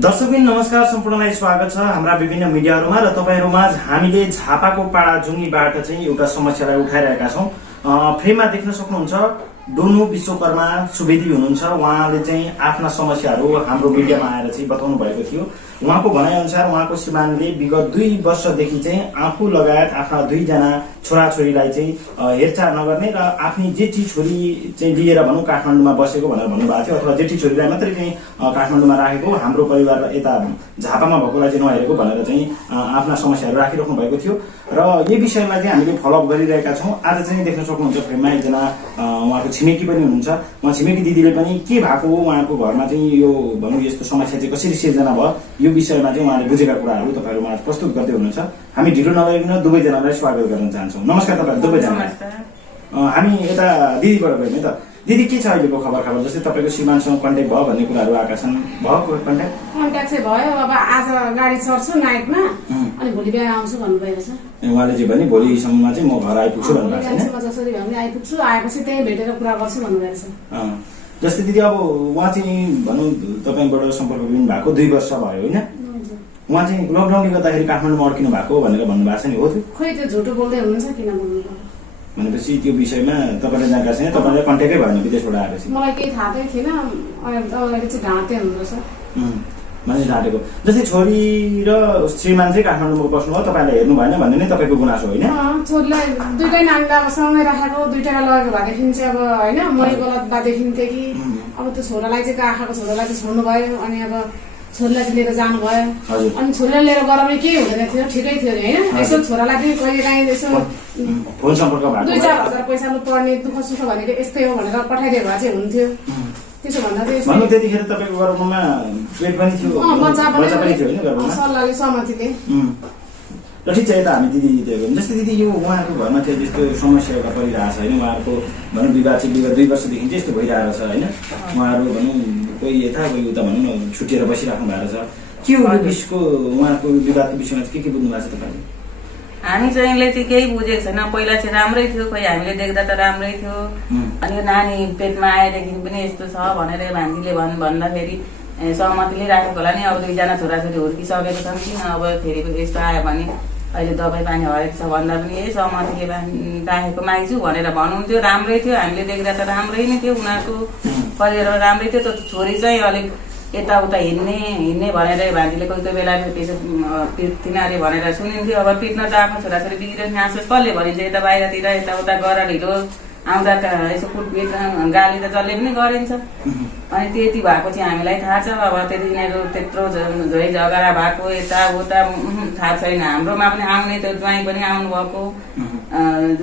दर्शकबिन नमस्कार, सम्पूर्णलाई स्वागत छ हाम्रा विभिन्न मिडियाहरूमा र तपाईहरुमाझ हामीले झापाको पाडा जुङीबाट चाहिँ एउटा समस्यालाई उठाइरहेका छौं। फ्रेममा देख्न सक्नुहुन्छ डोनु विश्वकर्मा सुवेदी हुनुहुन्छ। उहाँले चाहिँ आफ्ना समस्याहरू हाम्रो मिडियामा आएर चाहिँ बताउनु भएको थियो। उहाँको भनाइ अनुसार उहाँको श्रीमानले विगत 2 वर्षदेखि चाहिँ आफू लगायत आफ्ना 2 जना छोराछोरीलाई चाहिँ हेरचाह नगर्ने र आफ्नी जेठी छोरी चाहिँ लिएर भनौं काठमाडौँमा बसेको भनेर भन्नुभएको थियो, अथवा जेठी छोरीलाई मात्रै चाहिँ काठमाडौँमा राखेको, हाम्रो परिवार यता झापामा भएकोलाई चाहिँ नहेरेको भनेर चाहिँ आफ्ना समस्याहरू राखिराख्नु भएको थियो र यो विषयमा चाहिँ हामीले फलोअप गरिरहेका छौं। आज चाहिँ देख्न सक्नुहुन्छ फ्रेममा एकजना उहाँको छिमेकी पनि हुनुहुन्छ। उहाँ छिमेकी दिदीले पनि के भएको हो, उहाँको घरमा चाहिँ यो भनौं यस्तो समस्या चाहिँ कसरी सिर्जना भयो, यो विषयमा चाहिँ उहाँले बुझेका कुराहरू तपाईहरुमा प्रस्तुत गर्दै हुनुहुन्छ। हामी ढिलो नगरिकन दुवैजनालाई स्वागत गर्न चाहन्छौँ। नमस्कार तपाईहरु दुवैजना। हामी यता दिदीबाट गयौँ है त। दिदी के छ अहिलेको खबर जस्तै तपाईको श्रीमानसँग कन्ट्याक्ट भयो भन्ने कुराहरू आएका छन्, भयो कन्ट्याक्ट चाहिँ भयो। अब आज गाडी चढ्छु नाइटमा अनि भोलि बिहान आउँछु भन्नुभएको छ। उहाँले चाहिँ भने भोलिसम्ममा चाहिँ म घर आइपुग्छु भन्नुभएको छ हैन? जसरी भए पनि आइपुग्छु, आएपछि त्यही भेटेर कुरा गर्छु भन्नुभएको छ। जस्तै दिदी अब उहाँ चाहिँ भनौँ तपाईबाट सम्पर्क भएको 2 वर्ष भयो हैन? उहाँ चाहिँ लकडाउनले गर्दाखेरि काठमाडौँमा अड्किनु भएको भनेर भन्नुभएको छ नि, हो त्यो? खोइ त्यो झुटो बोल्दै हुनुहुन्छ, किन बोल्नु? भनेपछि त्यो विषयमा तपाईले जानकारी छैन, तपाईले कन्ट्याक्टै भएन विदेशबाट आएपछि? मलाई केही थाहा नै थिएन। अहिले चाहिँ ढाँटे हुनुहुन्छ। मान्छे ढाँटेको। जस्तै छोरी र श्रीमान चाहिँ काठमाडौँमा बस्नुभयो, तपाईले हेर्नु भएन भन्ने नै तपाईको गुनासो होइन? छोरीलाई 2टै नानीलाई अब सँगै राखेको, 2टैलाई लगेको भएदेखि चाहिँ अब होइन मै गलत बादेखि थिएँ कि अब त्यो छोरालाई चाहिँ आँखाको छोरालाई चाहिँ छोड्नु भयो, अनि अब छोरीलाई चाहिँ लिएर जानुभयो। अनि छोरीलाई लिएर गराउने केही हुँदैन थियो, ठिकै थियो नि होइन? यसो छोरालाई पनि कहिले काहीँ यसो फोन सम्पर्क भएको 2-4 हजार पैसा पर्ने दुःख सुख भनेको यस्तै हो भनेर पठाइदिएको भए चाहिँ हुन्थ्यो। त्यसो भन्दा चाहिँ त्यतिखेर तपाईको गर्भमा पेट पनि थियो, बच्चा पनि थियो हैन गर्भमा? सल्लाहले सहमतिले। र ठिक छ, यता हामी दिदी जस्तै दिदी यो उहाँको घरमा चाहिँ त्यस्तो समस्या एउटा परिरहेको छ होइन? उहाँहरूको भनौँ विवाह चाहिँ विगत 2 वर्षदेखि चाहिँ यस्तो भइरहेको छ होइन? उहाँहरू भनौँ कोही यता कोही उता भनौँ न छुट्टिएर बसिराख्नु भएको छ। के हो यो विषयको उहाँको विवादको विषयमा चाहिँ के बुझ्नु भएको छ तपाईँले? हामी चाहिँ केही बुझेको छैन। पहिला चाहिँ राम्रै थियो, खोइ हामीले देख्दा त राम्रै थियो। अनि यो नानी पेटमा आएदेखि पनि यस्तो छ भनेर भान्जीले भन्दाखेरि सहमतिले राखेको होला नि। अब 2 जना छोराछोरी हुर्किसकेको छन्, किन अब फेरि यस्तो आयो भने अहिले दबाई पानी हरेको छ भन्दा पनि यही सहमतिले राखेको माग्छु भनेर भन्नुहुन्थ्यो। राम्रै थियो, हामीले देख्दा त राम्रै नै थियो, उनीहरूको परिवार राम्रै थियो। त्यो छोरी चाहिँ अलिक यताउता हिँड्ने भनेर भान्जीले कोही कोही बेला त्यसो पिट्थिन अरे भनेर सुनिन्थ्यो। अब पिट्न त आफ्नो छोराछोरी बिग्रियो हाँसोस् कसले भनिन्छ? यता बाहिरतिर यताउता गर ढिलो आउँदा यस्तो कुटपिट गाली त जसले पनि गरिन्छ। अनि त्यति भएको चाहिँ हामीलाई थाहा छ। अब त्यति यिनीहरू त्यत्रो झै झगडा भएको यताउता थाहा छैन। हाम्रोमा पनि आउने त्यो ज्वाइँ पनि आउनुभएको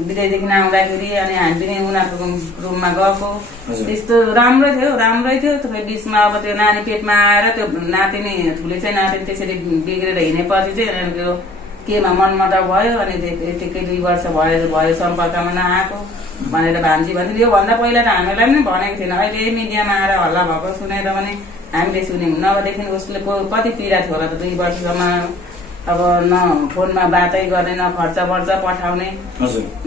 विदेशदेखि आउँदाखेरि, अनि हामी पनि उनीहरूको रुममा गएको। त्यस्तो राम्रै थियो। तपाईँ बिचमा अब त्यो नानी पेटमा आएर त्यो नातिनी ठुले चाहिँ नातिनी त्यसरी बिग्रेर हिँडेपछि चाहिँ यिनीहरूको केमा मनमटाउ भयो। अनि यतिकै 2 वर्ष भयो सम्पर्कमा नआएको भनेर भान्जी भन्थ्यो। योभन्दा पहिला त हामीलाई पनि भनेको थिएन। अहिले मिडियामा आएर हल्ला भएको सुनेर पनि हामीले सुन्यौँ। नभएदेखि उसले कति पीडा थियो होला त 2 वर्षसम्म। अब न फोनमा बातै गर्ने, न खर्च पठाउने,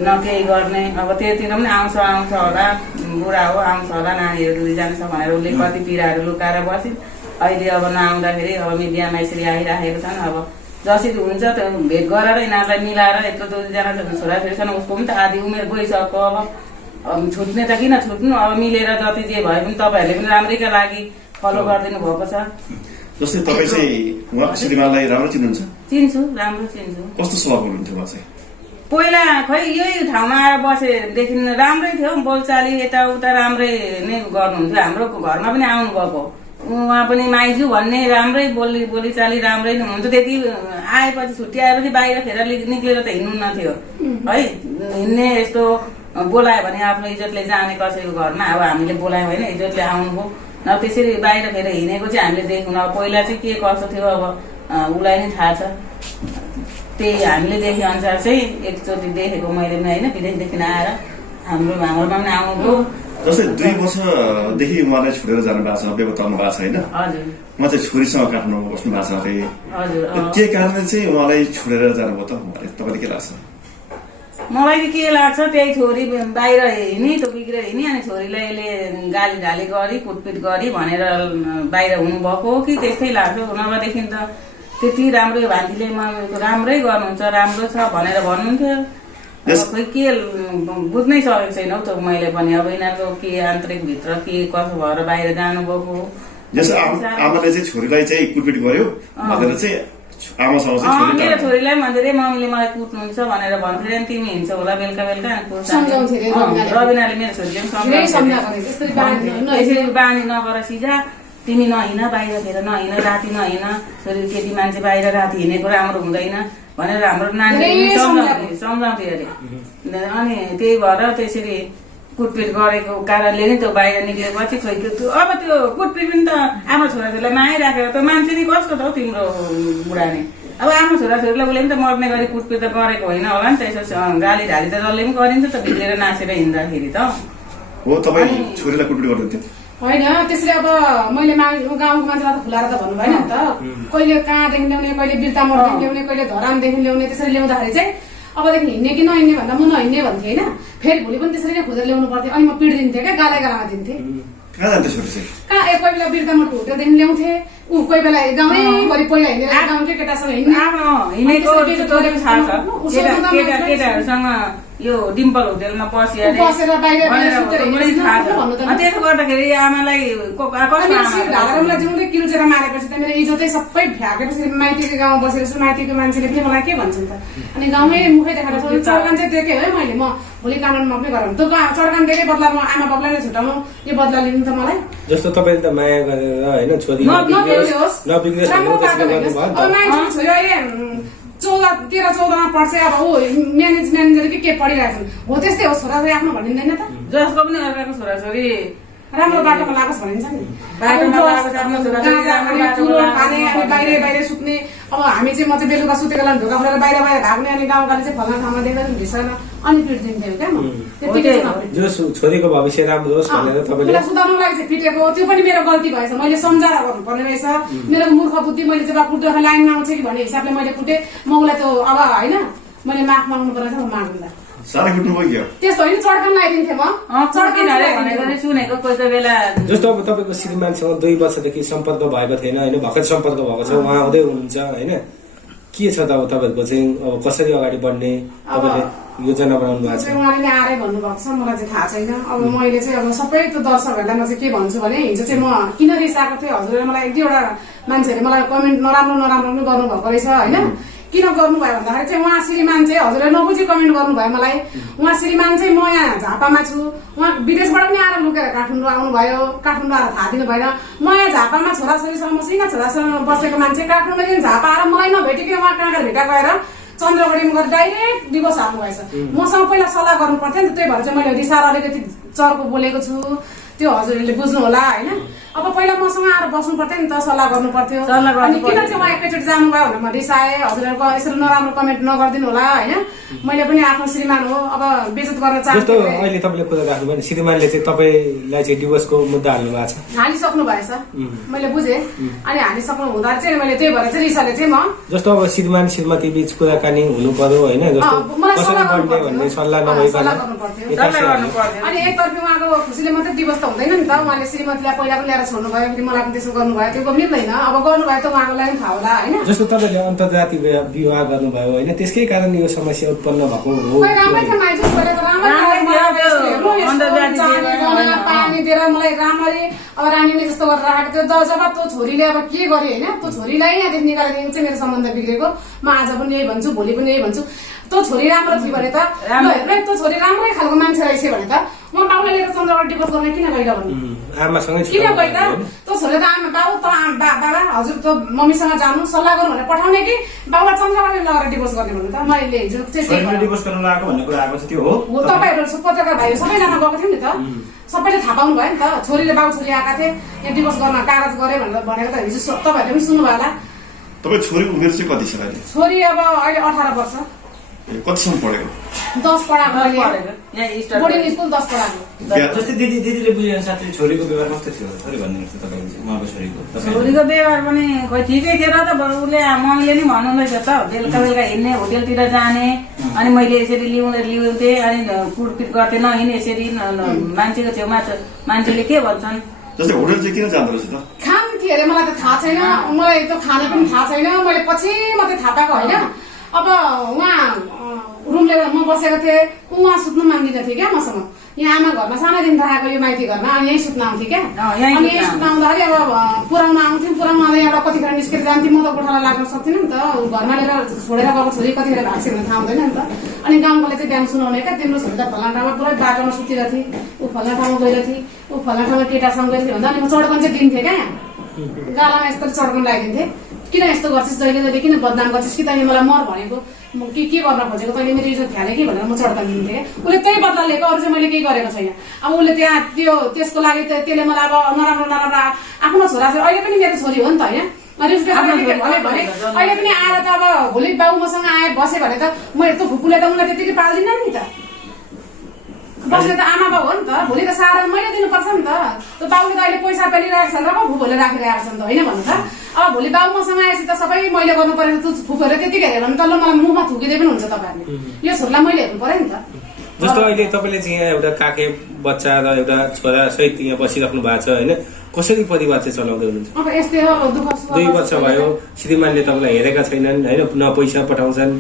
न केही गर्ने। अब त्यतिर पनि आउँछ होला, बुढा हो आउँछ होला, नानीहरू 2 जना छ भनेर उसले कति पीडाहरू लुकाएर बस्यो। अहिले अब नआउँदाखेरि अब मिडियामा यसरी आइराखेको छन्। अब जसरी हुन्छ त्यो भेट गरेर यिनीहरूलाई मिलाएर यत्रो 2 जना छोराछोरी छन्, उसको पनि त आधी उमेर गइसक्यो। अब छुट्ने त किन छुट्नु? अब मिलेर जति जे भए पनि तपाईँहरूले पनि राम्रैका लागि फलो गरिदिनु भएको छ। जस्तै तपाईँ चाहिँ उहाँको श्रीमानलाई राम्रो चिन्नुहुन्छ? चिन्छु, राम्रो चिन्छु। कस्तो स्वभाव हुनुहुन्थ्यो उहाँ चाहिँ? पहिला खोइ यही ठाउँमा आएर बसेदेखि राम्रै थियो, बोलचाली यताउता राम्रै नै गर्नुहुन्थ्यो। हाम्रो घरमा पनि आउनुभएको, उहाँ पनि माइजू भन्ने राम्रै बोलीचाली राम्रै हुनुहुन्थ्यो। त्यति आएपछि छुट्टी आएपछि बाहिर फेर निक्लेर त हिँड्नु नथ्यो है। हिँड्ने यस्तो बोलायो भने आफ्नो इज्जतले जाने कसैको घरमा। अब हामीले बोलायौँ होइन, इज्जतले आउनुभयो। अब त्यसरी बाहिर फेर हिँडेको चाहिँ हामीले देख्यौँ। अब पहिला चाहिँ के कस्तो थियो अब उसलाई नै थाहा छ। त्यही हामीले देखे अनुसार चाहिँ एकचोटि देखेको मैले पनि होइन, विदेशदेखि आएर हाम्रोमा पनि आउनुभयो। जस्तै 2 वर्षदेखि उहाँलाई छोडेर जानु भएको छ, बेपत्ता भएको छ होइन? हजुर। उहाँ चाहिँ छोरीसँग काठमाडौँमा बस्नु भएको छ अरे? हजुर। के कारणले चाहिँ उहाँलाई छोडेर जानुभयो त? तपाईँलाई के लाग्छ? मलाई के लाग्छ, त्यही छोरी बाहिर हिँडी त बिग्रेर हिँड्ने अनि छोरीलाई यसले गाली गाली गरी कुटपिट गरी भनेर बाहिर हुनुभएको हो कि त्यस्तै लाग्छ। नभएदेखि त त्यति राम्रो भान्जीले राम्रै गर्नुहुन्छ राम्रो छ भनेर भन्नुहुन्थ्यो। खोइ के बुझ्नै सकेको छैन हौ त मैले पनि। अब यिनीहरूको के आन्तरिक भित्र के कसो भएर बाहिर जानुभएको जस्तो आमाले चाहिँ छोरीलाई चाहिँ कुटपिट गर्यो भनेर चाहिँ आमासँग चाहिँ मेरो छोरीलाई भन्दै मम्मीले मलाई कुट्नुहुन्छ भनेर भन्थ्यो नि तिमी हिँड्छौ होला बेलुका बेलुका रविनाले मेरो छोरीले यसरी बानी नगर सिजा तिमी नहिँड बाहिरतिर नहिँड राति नहिँड छोरी केटी मान्छे बाहिर राति हिँडेको राम्रो हुँदैन भनेर हाम्रो नानीले सम्झाउँथ्यो अरे। अनि त्यही भएर त्यसरी कुटपिट गरेको कारणले नै त्यो बाहिर निक्लेपछि खोइ अब त्यो कुटपिट पनि त आमा छोराछोरीलाई माया राखेर त मान्छे नि कस्तो त हौ तिम्रो बुढाले। अब आमा छोराछोरीलाई उसले पनि त मर्ने गरी कुटपिट त गरेको होइन होला नि त। यसो गाली ढाली त जसले पनि गरिन्छ त भित्रेर नाचेर हिँड्दाखेरि त हो। तपाईँ छोरीलाई कुटपिट गर्नुहुन्थ्यो होइन त्यसरी अब मैले गाउँको मान्छेलाई त खुलाएर त भन्नु भएन नि त। कहिले कहाँदेखि ल्याउने कहिले बिर्तामोडदेखि ल्याउने कहिले धरानदेखि ल्याउने त्यसरी ल्याउँदाखेरि चाहिँ अबदेखि हिँड्ने कि नहिँड्ने भन्दा म नहिँड्ने भन्थेँ होइन। फेरि भोलि पनि त्यसरी नै खोजेर ल्याउनु पर्थ्यो। अनि म पिडिदिन्थेँ क्या गालामा दिन्थेँ। कहाँ जान्थ्यो छोरी चाहिँ कहाँ कोही बेला बिर्तामोडको होटलदेखि ल्याउँथे ऊ कोही बेला गाउँैभरि पहिला हिँडेर गाउँकै केटासँग हिँडेको केटाहरूसँग यो डिम्पल होटेलमा बसेर त्यसो गर्दाखेरि आमालाई ढाडालाई जिउँदै किल्चेर मारेपछि त मेरो इज्जतै सबै फ्याँकेपछि माइतीको गाउँमा बसेर माइतीको मान्छेले फेरि मलाई के भन्छ त। अनि गाउँमै मुखै देखाएर चड्कान चाहिँ देखेँ है मैले। म भोलि कानुनमा पनि गरौँ त्यो चड्कान देखेँ बदलामा आमा बाबुलाई नै छुट्याउनु यो बदला लिनु त मलाई। जस्तो तपाईँले त माया गरेर होइन छोरी छोरी अहिले 13-14मा पढ्छ। अब ऊ म्यानेजर के पढिरहेछन् हो त्यस्तै हो। छोराछोरी आफ्नो भनिँदैन त जसको पनि अर्काको छोराछोरी राम्रो बाटोमा लागोस् भनिन्छ नि। बाहिर सुत्ने अब हामी चाहिँ म चाहिँ बेलुका सुतेको बेला ढोका खोलेर बाहिर भाग्ने अनि गाउँकाले चाहिँ फल्ना ठाउँमा देख्दा पनि भिसेन अनि पिटिदिन्थ्यो क्या। म जो छोरीको भविष्य राम्रो होस् भनेर तपाईँले सुधार्नु लागि चाहिँ पिटेको त्यो पनि मेरो गल्ती भएछ। मैले सम्झाएर गर्नुपर्ने रहेछ। मेरो मूर्ख बुद्धि मैले जब कुट्दा लाइनमा आउँछ कि भन्ने हिसाबले मैले कुटेँ। म उसलाई त्यो अब होइन मैले माफ माग्नु पर्ने छ माग्दिनँ। साह्रै कुट्नु भयो त्यस्तो होइन चड्कान लगाइदिन्थेँ म सुनेको कोही कोही बेला। जस्तो अब तपाईँको श्रीमानसँग 2 वर्षदेखि सम्पर्क भएको थिएन होइन भर्खर सम्पर्क भएको छ उहाँ आउँदै हुनुहुन्छ होइन के छ त अब तपाईँहरूको चाहिँ अब कसरी अगाडि बढ्ने तपाईँले योजना बनाउनु भएको छ? उहाँले नै आएरै भन्नुभएको छ मलाई चाहिँ थाहा छैन। अब मैले चाहिँ अब सबै त्यो दर्शकहरूलाई म चाहिँ के भन्छु भने हिजो चाहिँ म किन रिसाएको थिएँ हजुरले मलाई 1-2वटा मान्छेहरूले मलाई कमेन्ट नराम्रो पनि गर्नुभएको रहेछ होइन। किन गर्नुभयो भन्दाखेरि चाहिँ उहाँ श्रीमान चाहिँ हजुरले नबुझी कमेन्ट गर्नुभयो मलाई। उहाँ श्रीमान चाहिँ म यहाँ झापामा छु उहाँ विदेशबाट पनि आएर लुकेर काठमाडौँ आउनुभयो। काठमाडौँ आएर थाहा दिनु भएन। म यहाँ झापामा छोराछोरीसँग मसिना छोरासँग बसेको मान्छे काठमाडौँदेखि झापा आएर मलाई नभेटिकन उहाँ कहाँ भेटा गएर चन्द्रगढीमा गएर डाइरेक्ट डिभोर्स हाल्नु भएछ। मसँग पहिला सल्लाह गर्नु पर्थ्यो नि त। त्यही भएर चाहिँ मैले रिसाएर अलिकति चर्को बोलेको छु त्यो हजुरहरूले बुझ्नु होला होइन। अब पहिला मसँग आएर बस्नु पर्थ्यो नि त सल्लाह गर्नु पर्थ्यो। अनि किन चाहिँ उहाँ एकैचोटि जानुभयो भनेर म रिसाएँ। हजुरहरूको यसरी नराम्रो कमेन्ट नगरिदिनु होला होइन। मैले पनि आफ्नो श्रीमान हो अब बेइज्जत गर्न चाहन्छु। जस्तो अहिले तपाईँले कुरा राख्नुभयो नि श्रीमानले चाहिँ तपाईँलाई चाहिँ डिभोर्सको मुद्दा हाल्नु भएको छ हालिसक्नु भएछ मैले बुझेँ। अनि हालिसक्नु हुँदा चाहिँ मैले त्यही भएर चाहिँ रिसाले चाहिँ म जस्तो अब श्रीमान श्रीमती बीच कुराकानी हुनु पर्यो होइन जस्तो कसरी बढ्ने भन्ने सल्लाह नभइकन अनि एकतर्फी उहाँको खुसीले मात्रै डिभोर्स त हुँदैन नि त। उहाँले श्रीमतीलाई पहिला पनि ल्याएर छोड्नु भयो फेरि मलाई पनि त्यसो गर्नुभयो त्यो मिल्दैन। अब गर्नुभयो त उहाँको लागि थाहा होला होइन। जस्तो तपाईँले अन्तर्जातीय विवाह गर्नुभयो होइन त्यसकै कारण यो समस्या उत्पन्न भएको हो। पानी दिएर मलाई राम्ररी अब रानीले जस्तो गरेर राखेको थियो। जब त्यो छोरीले अब के गरे होइन त्यो छोरीलाई यहाँदेखि निकालेदेखि चाहिँ मेरो सम्बन्ध बिग्रेको। म आज पनि यही भन्छु भोलि पनि यही भन्छु। त्यो छोरी राम्रो थियो भने त त्यो छोरी राम्रै खालको मान्छे रहेछ भने त म बाबुलाई लिएर चन्द्रगढ डिभोर्स गर्न किन गइल भन्नु किन गइ त त्यो छोरी त आमा बाबु त बाबा हजुर त मम्मीसँग जानु सल्लाह गर्नु भनेर पठाउने कि बाबुलाई चन्द्रगढ लगेर डिभोर्स गर्ने भन्नु त। मैले हिजो चाहिँ डिभोर्स गर्न लागेको भन्ने कुरा आएको छ त्यो हो। तपाईँहरू पत्रकार भाइहरू सबैजना गएको थियो नि त सबैले थाहा पाउनु भयो नि त। छोरीले बाबु छोरी आएका थिए यहाँ डिभोर्स गर्न कागज गरे भनेर भनेको त हिजो तपाईँहरूले पनि सुन्नुभयो होला। तपाईँ छोरी उमेर चाहिँ कति छ अहिले? छोरी अब अहिले 18 वर्ष। कतिसम्म पढेको? 10 पढाएको मैले यहाँ स्टार्ट बोर्डिङ स्कुल 10 पढाएको जस्तै दिदीले बुझे अनुसार चाहिँ छोरीको व्यवहार कस्तो थियो थोरै भनिदिनुहोस् त तपाईँको चाहिँ उहाँको छोरीको छोरीको व्यवहार पनि खोइ ठिकै थियो र त उसले मम्मीले नि भन्नुहुँदैछ त बेलुका बेलुका हिँड्ने होटेलतिर जाने अनि मैले यसरी ल्याउँथेँ अनि कुटपिट गर्थेँ नहिँड्ने यसरी मान्छेको छेउमा मान्छेले के भन्छन् जस्तै होटल चाहिँ किन जाँदो रहेछ त खान्थेँ अरे मलाई त थाहा छैन मलाई त खाने पनि थाहा छैन मैले पछि मात्रै थाहा पाएको होइन अब उहाँ रुम लिएर म बसेको थिएँ उहाँ सुत्नु मान्दिनँ थियो क्या मसँग यहाँ आमा घरमा सानोदेखि राखेको यो माइती घरमा अनि यहीँ सुत्न आउँथेँ क्या अनि यहीँ सुत्न आउँदाखेरि अब पुऱ्याउन आउँथ्यौँ पुऱ्याउन आउँदा एउटा कतिखेर निस्केर जान्थ्यौँ म त गोठाला लाग्न सक्दिनँ नि त घरमा लिएर छोडेर गएको छोरी कतिखेर भाग्छ भने थाहा हुँदैन नि त अनि गाउँकोले चाहिँ बिहान सुनाउने क्या तिम्रो छोरी त फल्ना ठाउँमा पुरै बाटोमा सुतिरहेको थिएँ ऊ फल्ना ठाउँमा गएको थिएँ ऊ फल्ना ठाउँमा केटासँग गएको थिएँ भन्दा अनि म चड्कन चाहिँ दिन्थेँ क्या गालामा यस्तो चड्कन लगाइदिन्थेँ किन यस्तो गर्छिस् जहिले जहिले किन बदनाम गर्छिस् कि तैँले मलाई मर भनेको म के गर्न खोजेको तैँले मेरो इज्जत ख्याले कि भनेर म चड्कन दिन्थेँ उसले त्यही बदला लिएको अरू चाहिँ मैले केही गरेको छैन अब उसले त्यहाँ त्यसको लागि त्यसले मलाई अब नराम्रो नराम्रो आफ्नो छोरा चाहिँ अहिले पनि मेरो छोरी हो नि त होइन अहिले पनि आएर त अब भोलि बाउ मसँग आएर बस्यो भने त म यस्तो फुपूले त मलाई त्यतिकै पाल्दिनँ नि त बस्ने त आमा बाउ हो नि त भोलि त सारा मैले दिनुपर्छ नि त त्यो बाउले त अहिले पैसा पेलिरहेको छ र पो फुपूले राखिरहेको छ नि त होइन भन्नु त अब भोलि बाउ मसँग आएपछि त सबै मैले गर्नु पऱ्यो त फुपूहरू त्यतिकै हेऱ्यो भने त ल मलाई मुखमा थुकिँदै पनि हुन्छ तपाईँहरूले यो छोरीलाई मैले हेर्नु पऱ्यो नि त जस्तो अहिले तपाईँले चाहिँ यहाँ एउटा काके बच्चा र एउटा छोरा सहित यहाँ बसिराख्नु भएको छ होइन कसरी परिवार चाहिँ चलाउँदै हुनुहुन्छ अब यस्तै हो दुःख सुख 2 वर्ष भयो श्रीमानले तपाईँलाई हेरेका छैनन् होइन न पैसा पठाउँछन्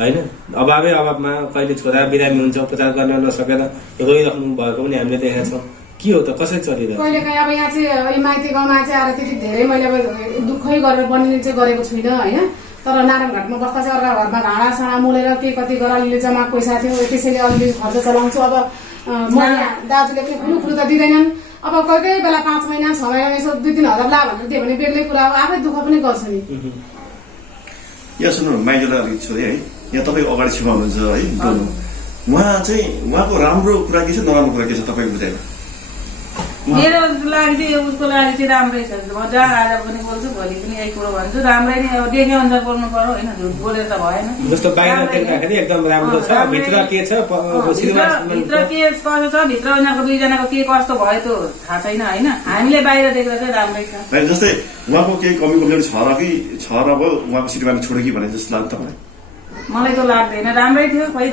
होइन अभावमा कहिले छोरा बिरामी हुन्छ उपचार गर्न नसकेर रोइराख्नु भएको पनि हामीले देखेका छौँ के हो त कसरी चलिरहेको कहिले काहीँ अब यहाँ चाहिँ माइती गाउँमा चाहिँ आएर त्यति धेरै मैले अब दुःखै गरेर बनिने चाहिँ गरेको छुइनँ होइन तर नारायणघाटमा बस्दा चाहिँ अर्का घरमा भाँडासाँडा मोलेर के कति गरेर अलिअलि जम्मा पैसा थियो त्यसैले अलिअलि खर्च चलाउँछु अब दाजुले पनि खुलु त दिँदैनन् अब कोही कोही बेला 5 महिना 6 महिना यसो 2-3 हजार ला भनेर दियो भने बेग्लै कुरा अब आफै दुःख पनि गर्छु नि यहाँ सुन्नु माइजोलाई अलिक छोरी है यहाँ तपाईँ अगाडि छेउमा हुनुहुन्छ है बोल्नु उहाँ चाहिँ उहाँको राम्रो कुरा के छ नराम्रो कुरा के छ तपाईँको बुझाइमा मेरो लागि चाहिँ उसको लागि चाहिँ राम्रै छ म जहाँ आएर पनि बोल्छु भोलि पनि यही कुरो भन्छु राम्रै नै अब देखे अनुसार बोल्नु पर्यो होइन झुट बोलेर त भएन जस्तो बाहिर देख्दाखेरि एकदम राम्रो छ भित्र के छ भित्र के कस्तो छ भित्र उनीहरूको दुईजनाको के कस्तो भयो त्यो थाहा छैन होइन हामीले बाहिर देख्दा चाहिँ राम्रै छ जस्तै उहाँको केही कमी कमजोरी छ र भयो उहाँको श्रीमान छोड्यो कि भने जस्तो लाग्छ तपाईँलाई मलाई त लाग्दैन राम्रै थियो खोइ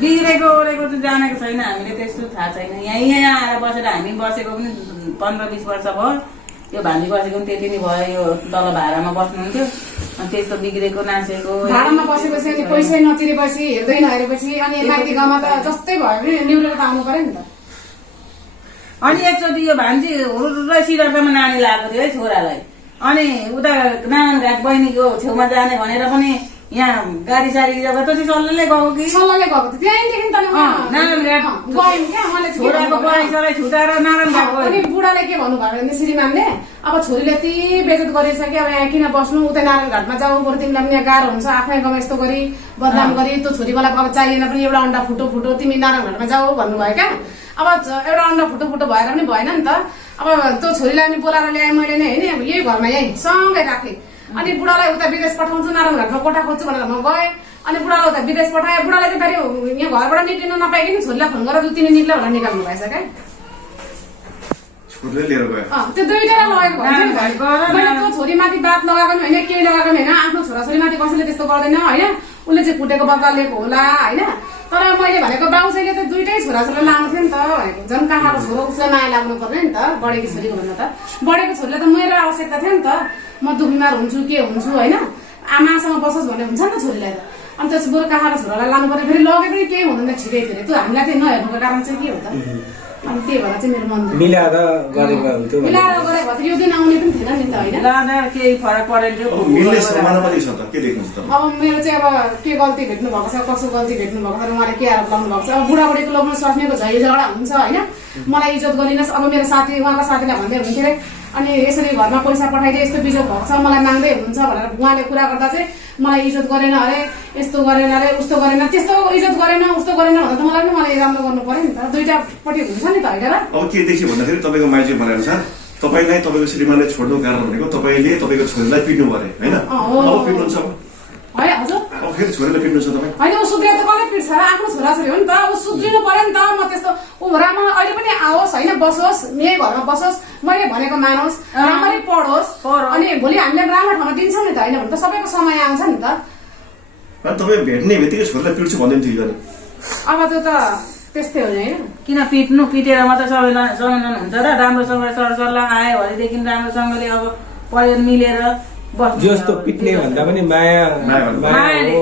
बिग्रेको ओरेको त जानेको छैन हामीले त्यस्तो थाहा छैन यहाँ आएर बसेर हामी बसेको पनि 15-20 वर्ष भयो यो भान्जी बसेको पनि त्यति नै भयो यो तल भाडामा बस्नुहुन्थ्यो अनि त्यस्तो बिग्रेको नाचेको भाडामा बसेपछि अनि पैसै नतिरेपछि हेर्दै नहेरेपछि अनि माइती गाउँमा त जस्तै भयो भने निउलेर त आउनु पर्यो नि त अनि एकचोटि यो भान्जी र सिरकामा नानी लगाएको थियो है छोरालाई अनि उता नारायणघाट बहिनीको छेउमा जाने भनेर पनि यहाँ गाडी साडी जब त सल्लाहले गएको कि सल्लाहले गएको थियो त्यहीँदेखि त नारायणघाट गयौँ क्या उहाँले छोराको पैसालाई छुटाएर नारायणघाट गयो अनि बुढाले के भन्नुभयो भने श्रीमानले अब छोरीले यति बेजत गरेछ कि अब यहाँ किन बस्नु उता नारायणघाटमा जाऊ बरु तिमीलाई पनि यहाँ गाह्रो हुन्छ आफ्नै गाउँमा यस्तो गरी बदनाम गरी त्यो छोरी मलाई अब चाहिएन पनि एउटा अन्डा फुटो तिमी नारायणघाटमा जाऊ भन्नुभयो क्या अब एउटा अन्डा फुटो भएर पनि भएन नि त अब त्यो छोरीलाई पनि बोलाएर ल्याएँ मैले नै होइन अब यही घरमा यही सँगै राखेँ अनि बुढालाई उता विदेश पठाउँछु नारायणघाटमा कोठा खोज्छु भनेर म गएँ अनि बुढालाई उता विदेश पठाएँ बुढालाई चाहिँ फेरि यहाँ घरबाट निक्लिनु नपाइकन छोरीलाई फोन गरेर तिमी निक्ल भनेर निकाल्नु भएछ क्या त्यो दुईजना लगेको मैले त्यो छोरीमाथि बात लगाएको पनि होइन केही लगाएको पनि होइन आफ्नो छोराछोरीमाथि कसैले त्यस्तो गर्दैन होइन उसले चाहिँ कुटेको बदला लिएको होला होइन तर मैले भनेको बाउसैले त दुइटै छोराछोरीलाई लानु थियो नि त भनेको झन् काकाको छोरो उसलाई माया लाग्नु पर्ने नि त बढेको छोरीको भन्दा त बढेको छोरीलाई त मेरो आवश्यकता थियो नि त म दुखबिमार हुन्छु के हुन्छु होइन आमासँग बसोस् भन्ने हुन्छ नि त छोरीलाई त अनि त्यस बरु काकाको छोरालाई लानु पर्ने फेरि लगे पनि केही हुँदैन ठिकै थियो त्यो हामीलाई चाहिँ नहेर्नुको कारण चाहिँ के हो त अनि त्यही भएर चाहिँ मेरो मन मिलाएर गरेको हुन्थ्यो मिलाएर गरेको भए यो दिन आउने पनि थिएन नि त होइन लाँदा केही फरक परेन थियो अब मेरो चाहिँ अब के गल्ती भेट्नु भएको छ कसो गल्ती भेट्नु भएको छ उहाँले के आरोप लाउनु भएको छ अब बुढाबुढीको लोभमा स्वास्नीको झै झगडा हुन्छ होइन मलाई इज्जत गरिनुहोस् अब मेरो साथी उहाँको साथीलाई भन्दै हुन्थ्यो अरे अनि यसरी घरमा पैसा पठाइदिए यस्तो बिजोग भएको छ मलाई माग्दै हुनुहुन्छ भनेर उहाँले कुरा गर्दा चाहिँ मलाई इज्जत गरेन अरे यस्तो गरेन अरे उस्तो गरेन त्यस्तो इज्जत गरेन उस्तो गरेन भन्दा त मलाई पनि मलाई राम्रो गर्नु पर्यो नि त दुईटापट्टि हुन्छ नि त होइन र अब के देखियो भन्दाखेरि तपाईँको माइजू भने अनुसार तपाईँलाई तपाईँको श्रीमानले छोड्नु कारण भनेको तपाईँले तपाईँको छोरीलाई पिट्नु परे होइन अब पिट्नुहुन्छ है हजुर अब फेरि छोरीले पिट्नु छ तपाईँ? होइन ऊ सुध्रियो त कसले पिट्छ र आफ्नो छोराछोरी हो नि त ऊ सुध्रिनु पर्यो नि त म त्यस्तो ऊ राम्रो अहिले पनि आओस् होइन बसोस् मेरै घरमा बसोस् मैले भनेको मानोस् राम्ररी पढोस् अनि भोलि हामीले राम्रो ठाउँमा दिन्छौँ नि त होइन भने त सबैको समय आउँछ नि त तपाईँ भेट्ने बित्तिकै छोरीलाई पिट्छु भन्दै थियो नि अब त्यो त त्यस्तै हो नि होइन किन पिट्नु पिटेर मात्र सबैलाई समाधान हुन्छ र राम्रोसँग सरसल्लाह आयो भनेदेखि राम्रोसँगले अब पढेर मिलेर बस्नु जस्तो पिट्ने भन्दा पनि माया हो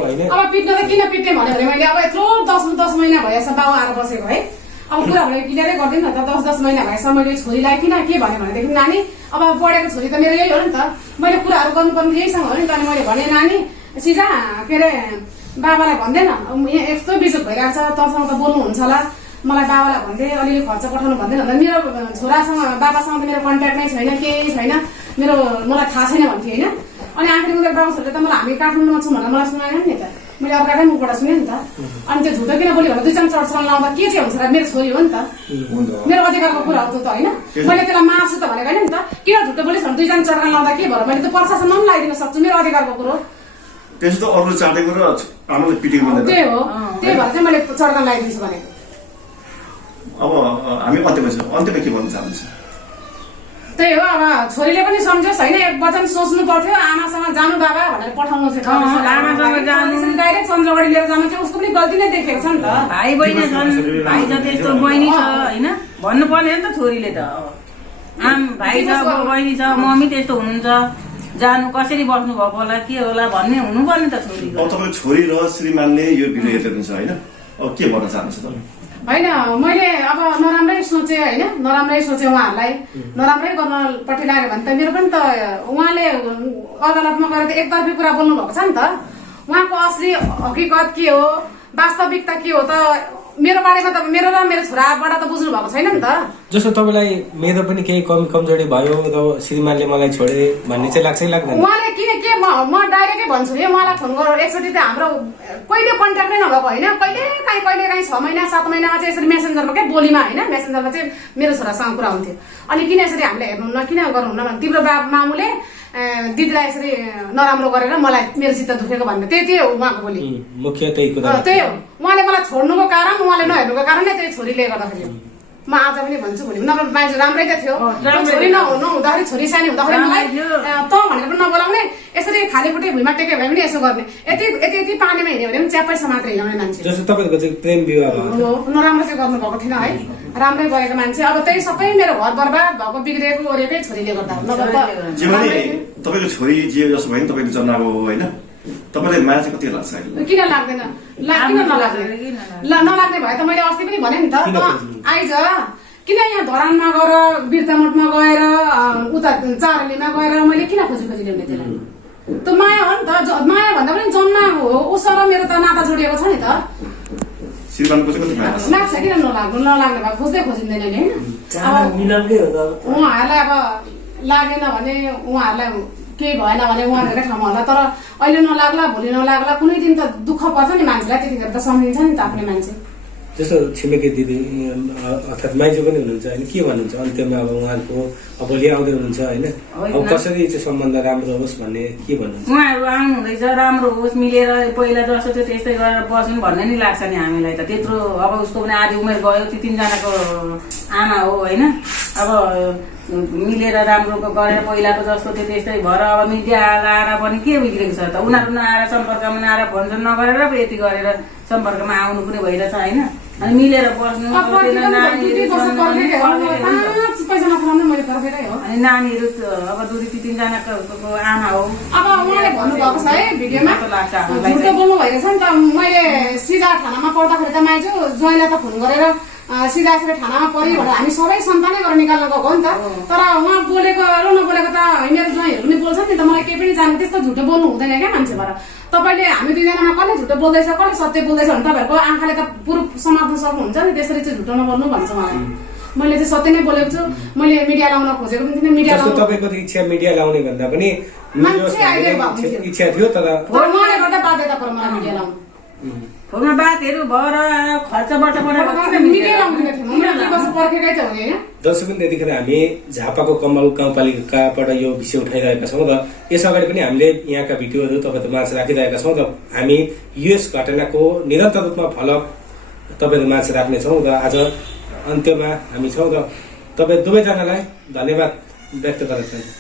होइन अब पिट्न त किन पिट्ने भन्यो भने मैले अब यत्रो 10 महिना भएछ बाउ आएर बसेको है अब कुरा भने क्लियरै गरिदिनु न त 10 महिना भएछ मैले छोरीलाई किन के भन्यो भनेदेखि नानी अब पढेको छोरी त मेरो यही हो नि त मैले कुराहरू गर्नुपर्ने यहीसँग हो नि त अनि मैले भने नानी सिधा के अरे बाबालाई भन्दैन यहाँ यस्तो बिजोग भइरहेको छ तँसँग त बोल्नु हुन्छ होला मलाई बाबालाई भन्दै अलिअलि खर्च पठाउनु भन्दैन भन्दा मेरो छोरासँग बाबासँग त मेरो कन्ट्याक्ट नै छैन केही छैन मलाई थाहा छैन भन्थेँ होइन अनि आखिर उनीहरू बाबु छोरीले त मलाई हामी काठमाडौँमा छौँ भनेर मलाई सुनाएन नि त मैले अर्काकै मुखबाट सुनेँ नि त अनि त्यो झुटो किन बोल्यो भने 2 चर्चमा लाउँदा के चाहिँ हुन्छ र मेरो छोरी हो नि त मेरो अधिकारको कुरा हो त होइन मैले त्यसलाई मार्छु त भनेको होइन नि त किन झुटो बोलिस् भने 2 चर्चमा लाउँदा के भयो मैले त प्रशासनमा पनि लगाइदिन सक्छु मेरो अधिकारको कुरो त्यसो त अरूले चाटेको र आमाले पिटेको भन्दा त्यही हो त्यही भएर चाहिँ मैले चर्का लगाइदिन्छु भनेको अब हामी अन्त्यमा के भन्न चाहनुहुन्छ त्यही हो अब छोरीले पनि सम्झोस् होइन एक वचन सोच्नु पर्थ्यो आमासँग जानु बाबा भनेर पठाउनु चाहिँ आमासँग जानु डाइरेक्ट चन्द्रगढी लिएर जानु चाहिँ उसको पनि गल्ती नै देखेको छ नि त भाइ बहिनी छन् भाइ छ त्यस्तो बहिनी छ होइन भन्नु पर्ने हो नि त छोरीले त आम भाइ छ बहिनी छ मम्मी त्यस्तो हुनुहुन्छ जानु कसरी बस्नु भएको होला के होला भन्ने हुनुपर्ने त छोरी अब तपाईँ छोरी र श्रीमानले यो भिडियो हेर्दै हुनुहुन्छ होइन अब के भन्न चाहनुहुन्छ तपाईँ होइन मैले अब नराम्रै सोचेँ होइन नराम्रै सोचेँ उहाँहरूलाई नराम्रै गर्नपट्टि लाग्यो भने त मेरो पनि त उहाँले अदालतमा गएर त एकतर्फी कुरा बोल्नु भएको छ नि त उहाँको असली हकिकत के हो वास्तविकता के हो त मेरो बारेमा त मेरो र मेरो छोराबाट त बुझ्नु भएको छैन नि त जस्तो तपाईँलाई मेरो पनि केही कमी कमजोरी भयो र श्रीमानले मलाई छोडे भन्ने चाहिँ लाग्छ लाग्दैन उहाँले किन के म डाइरेक्टै भन्छु नि उहाँलाई फोन गरेर एकचोटि त हाम्रो कहिले कन्ट्याक्टै नभएको होइन कहिले काहीँ 6 महिना 7 महिनामा चाहिँ यसरी मेसेन्जरमा के बोलीमा होइन मेसेन्जरमा चाहिँ मेरो छोरासँग कुरा हुन्थ्यो अनि किन यसरी हामीले हेर्नुहुन्न किन गर्नुहुन्न भने तिम्रो मामुले दिदीलाई यसरी नराम्रो गरेर मलाई मेरो चित्त दुखेको भन्ने त्यही हो उहाँको बोली मुख्य त्यही कुरा त्यही हो उहाँले मलाई छोड्नुको कारण उहाँले नहेर्नुको कारण नै त्यही छोरीले गर्दाखेरि म आज पनि भन्छु भोलि नभए मान्छे राम्रै त थियो छोरी नहुँदाखेरि छोरी सानी हुँदाखेरि मलाई त भनेर पनि नबोलाउने यसरी खालीपुटी भुइँमा टेके भए पनि यसो गर्ने यति पानीमा हिँड्यो भने पनि च्यापैसा मात्र हिँडाउने मान्छे जस्तो तपाईँको चाहिँ प्रेम विवाह भयो नराम्रो चाहिँ गर्नु भएको थिएन है राम्रै गरेको मान्छे अब त्यही सबै मेरो घर बर्बाद भएको बिग्रेको ओरेकै छोरीले गर्दा तपाईँको छोरी जे जसो भयो नि तपाईँले जन्माएको हो होइन तपाईँलाई माया चाहिँ कति लाग्छ अहिले किन लाग्दैन किन नलाग्ने नलाग्ने भए त मैले अस्ति पनि भने नि त आइज किन यहाँ धरानमा गएर बिर्तामठमा गएर उता चारलीमा गएर मैले किन खोजी ल्याउने त्यसलाई त माया हो नि त माया भन्दा पनि जन्माएको हो उसँग मेरो त नाता जोडिएको छ नि त लाग्छ किन नलाग्ने भए खोज्दै खोजिँदैन नि होइन उहाँहरूलाई अब लागेन भने उहाँहरूलाई केही भएन भने उहाँ धेरै ठाउँमा होला तर अहिले नलाग्ला भोलि नलाग्ला कुनै दिन त दुःख पर्छ नि मान्छेलाई त्यतिखेर त सम्झिन्छ नि त आफ्नै मान्छे जस्तो छिमेकी दिदी अर्थात् माइजू पनि हुनुहुन्छ होइन के भन्नुहुन्छ अन्त्यमा अब उहाँहरूको भोलि आउँदै हुनुहुन्छ होइन अब कसरी चाहिँ सम्बन्ध राम्रो होस् भन्ने के भन्नुहुन्छ उहाँहरू आउनु हुँदैछ राम्रो होस् मिलेर पहिला जस्तो थियो त्यस्तै गरेर बस्नु भन्ने नि लाग्छ नि हामीलाई त त्यत्रो अब उसको पनि आधी उमेर गयो ती 3 जनाको आमा हो होइन अब मिलेर राम्रो गरेर पहिलाको जस्तो थियो त्यस्तै भएर अब मिडिया आएर पनि के बिग्रेको छ त उनीहरू नआएर सम्पर्कमा नआएर फोन नगरेर यति गरेर सम्पर्कमा आउनु पनि भइरहेछ होइन अनि मिलेर बस्नु अनि नानीहरू अब 2-3 जनाको आमा हो अब उहाँले भन्नुभएको छ है भिडियोमा झुटो बोल्नु भइरहेछ नि त मैले सिधा थानामा पढ्दाखेरि त माइजू ज्वाइँलाई त फोन गरेर सिधा यसरी थानामा पऱ्यो भनेर हामी सबै सन्तानै गरेर निकाल्नु गएको हो नि त तर उहाँ बोलेको र नबोलेको त मेरो ज्वाइँहरू पनि बोल्छ नि त मलाई केही पनि जानु त्यस्तो झुटो बोल्नु हुँदैन क्या मान्छेबाट तपाईँले हामी 2 जनामा कसले झुटो बोल्दैछ कसले सत्य बोल्दैछ भने तपाईँहरूको आँखाले त पुरो समात्न सक्नुहुन्छ नि त्यसरी चाहिँ झुटो नबोल्नु भन्छ मलाई मैले चाहिँ सत्य नै बोलेको छु मैले मिडिया लाउन खोजेको पनि थिएन मिडिया लाउनु तपाईँको इच्छा मिडिया लाउने भन्दा पनि मान्छे आइदिएको इच्छा थियो तर उहाँले गर्दा बाध्यता पर्यो मलाई मिडिया लाउनु फोनमा बातहरू भएर खर्चबाट मिलेर आउँदैन थियो मैले 2 वर्ष पर्खेकै त हो हैन दर्शकबिन त्यतिखेर हामी झापाको कमल गाउँपालिकाबाट यो विषय उठाइरहेका छौँ र यस अगाडि पनि हामीले यहाँका भिडियोहरू तपाईँहरू माझ राखिरहेका छौँ र हामी यस घटनाको निरन्तर रूपमा फलो तपाईँहरू माझ राख्नेछौँ र आज अन्त्यमा हामी छौँ र तपाईँ दुवैजनालाई धन्यवाद व्यक्त गर्न चाहन्छु।